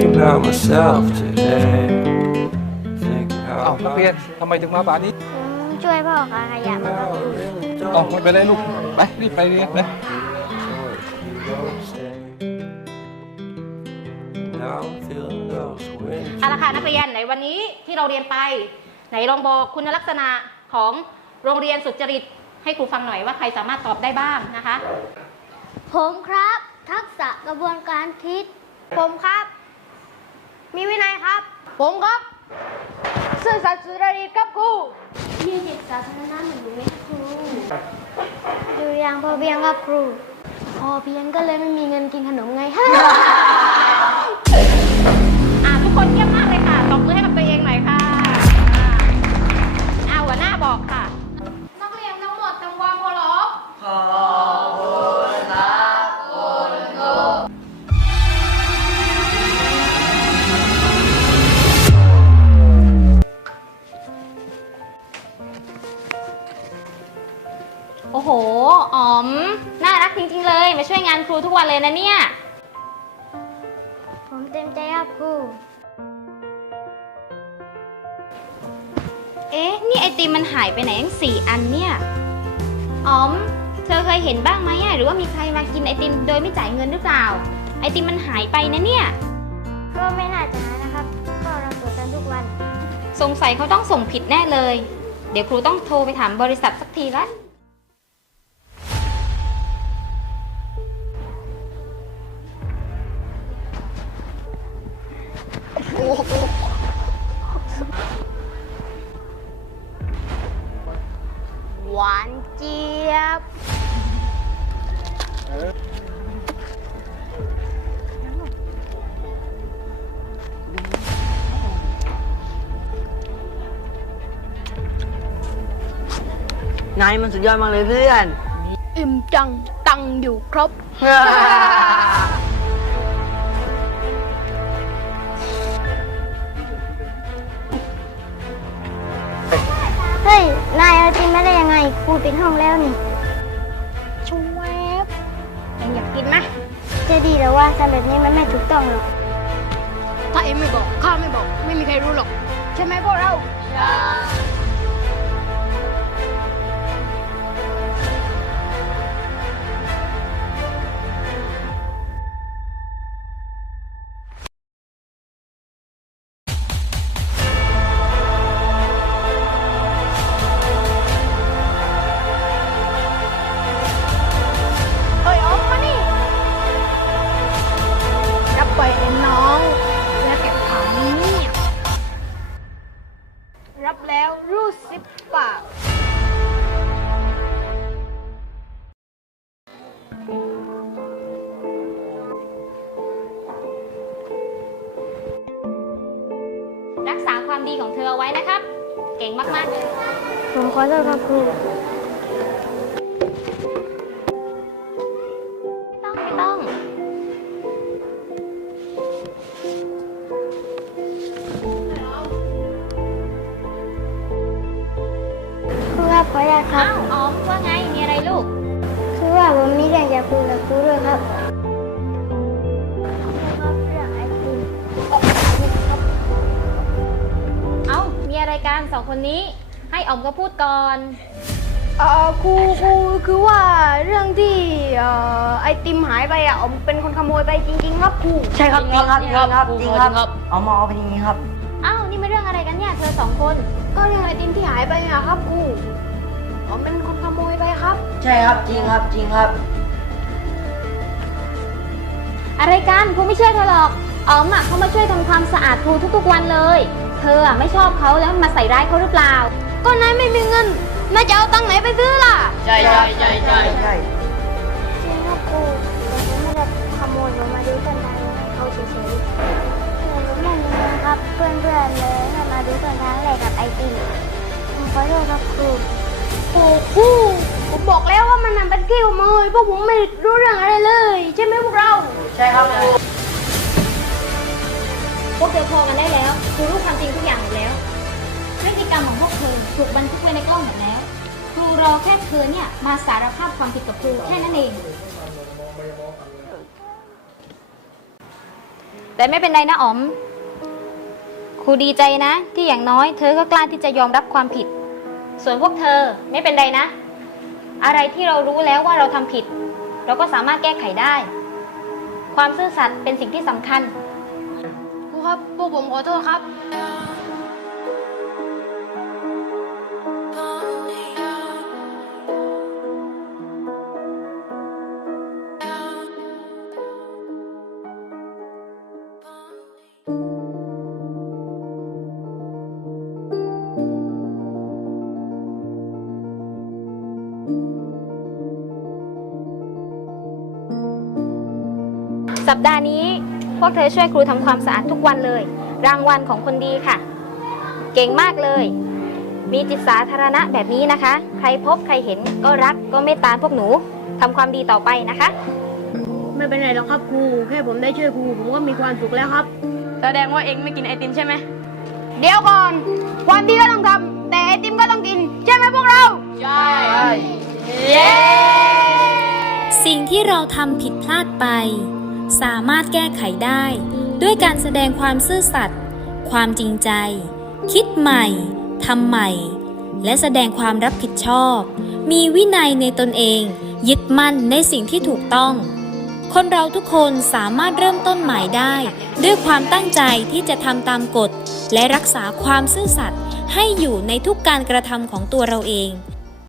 Thinking about myself today. Thinking เอ้า how นักเรียนทำไมถึงมาป่านนี้ผมช่วยพ่อขายขยะมาครับ I really เอ้า don't ไม่เป็นไรลูก ไปรีบไปเรียนไป enjoy if you don't stay. Now I'm feeling those winds. เอาละค่ะนักเรียนในวันนี้ที่เราเรียนไปไหนลองบอกคุณลักษณะของโรงเรียนสุจริต ให้ครูฟังหน่อยว่าใครสามารถตอบได้บ้างนะคะ ผมครับ ทักษะกระบวนการคิด ผมครับมีวินัยครับ ผมครับซื่อสัตย์สุจริตครับครูมีจิตสาธารณะเหมือนหนูไหมครับครูอยู่อย่างพอเพียงครับครู พอเพียงก็เลยไม่มีเงินกินขนม อ้โหอ๋อม น่ารักจริง ๆ เลย มาช่วยงานครูทุกวันเลยนะเนี่ย ผมเต็มใจครับครู เอ๊ะ นี่ไอติมมันหายไปไหนทั้งสี่อันเนี่ย อ๋อม เธอเคยเห็นบ้างไหมอะหรือว่ามีใครมากินไอติมโดยไม่จ่ายเงินหรือเปล่า ไอติมมันหายไปนะเนี่ย ก็ไม่น่าจะหานะครับ ก็เราตรวจกันทุกวัน สงสัยเขาต้องส่งผิดแน่เลย เดี๋ยวครูต้องโทรไปถามบริษัทสักทีละ หวานเจี๊ยบนายมันสุดยอดมากเลยเพื่อน อิ่มจังตังอยู่ครบ ไม่ได้ยังไงครูปิดห้องแล้วนี่ชวบยังอยากกินไหมจะดีแต่ว่าทำแบบนี้มันไม่ถูกต้องหรอก ถ้าเอ็มไม่บอกข้าไม่บอก ไม่มีใครรู้หรอก ใช่ไหมพวกเราเดีของเธอเอาไว้นะครับ เก่งมาก ๆ เลย ผมขอโทษครับครู ไม่ต้อง ไม่ต้อง ครูครับขออนุญาตครับ อ้าวอ๋อมว่าไง มีอะไรลูก คือว่าผมมีเรื่องจะคุยกับครูด้วยครับครับ กันสองคนนี้ ให้อ๋อมก็พูดก่อน เอ่อครูครูคือว่าเรื่องที่เอ่อไอติมหายไปอะผมเป็นคนขโมยไปจริงๆครับครูใช่ครับจริงครับจริงครับจริงครับเอามาเอาไปจริงครับเอ้านี่มาเรื่องอะไรกันเนี่ยเธอสองคน ก็เรื่องไอติมที่หายไปอะครับครูผมเป็นคนขโมยไปครับ ใช่ครับจริงครับจริงครับ อะไรกันครูไม่เชื่อเธอหรอกอ๋อมอะเขามาช่วยทำความสะอาดครูทุกๆวันเลย เธออะไม่ชอบเขาแล้วมาใส่ร้ายเขาหรือเปล่า ก็นายไม่มีเงินนายจะเอาตังค์ไหนไปซื้อล่ะใช่ใช่ใช่ใช่ใช่จริงครับครูผมไม่ได้ขโมยผมมาดูต้นทางให้เขาเฉยๆผมไม่มีนะครับเพื่อนๆเลยให้มาดูต้นทางแรกกับไอติมผมขอโทษครับครูโอ้ครูผมบอกแล้วว่ามันน่ะเป็นขี้ขโมยเพราะผมไม่รู้เรื่องอะไรเลย ใช่ไหมพวกเรา ใช่ครับครู พวกเธอพอกันได้แล้วครูรู้ความจริงทุกอย่างหมดแล้วพฤติกรรมของพวกเธอถูกบันทึกไว้ในกล้องหมดแล้ว ครูรอแค่เธอเนี่ยมาสารภาพความผิดกับครูแค่นั้นเอง แต่ไม่เป็นไรนะอ๋อม ครูดีใจนะ ที่อย่างน้อยเธอก็กล้าที่จะยอมรับความผิด ส่วนพวกเธอไม่เป็นไรนะ อะไรที่เรารู้แล้วว่าเราทำผิด เราก็สามารถแก้ไขได้ ความซื่อสัตย์เป็นสิ่งที่สำคัญ ครับพวกผมขอโทษครับสัปดาห์นี้ พวกเธอช่วยครูทำความสะอาดทุกวันเลย รางวัลของคนดีค่ะ เก่งมากเลย มีจิตสาธารณะแบบนี้นะคะ ใครพบใครเห็นก็รักก็เมตตาพวกหนูทำความดีต่อไปนะคะ ไม่เป็นไรหรอกครับครูแค่ผมได้ช่วยครูผมก็มีความสุขแล้วครับ แสดงว่าเองไม่กินไอติมใช่ไหมเดี๋ยวก่อน ความดีก็ต้องทำแต่ไอติมก็ต้องกิน ใช่ไหมพวกเรา ใช่สิ่งที่เราทำผิดพลาดไป สามารถแก้ไขได้ ด้วยการแสดงความซื่อสัตย์ความจริงใจ คิดใหม่ทำใหม่ และแสดงความรับผิดชอบ มีวินัยในตนเอง ยึดมั่นในสิ่งที่ถูกต้อง คนเราทุกคนสามารถเริ่มต้นใหม่ได้ ด้วยความตั้งใจที่จะทำตามกฎ และรักษาความซื่อสัตย์ให้อยู่ในทุกการกระทำของตัวเราเอง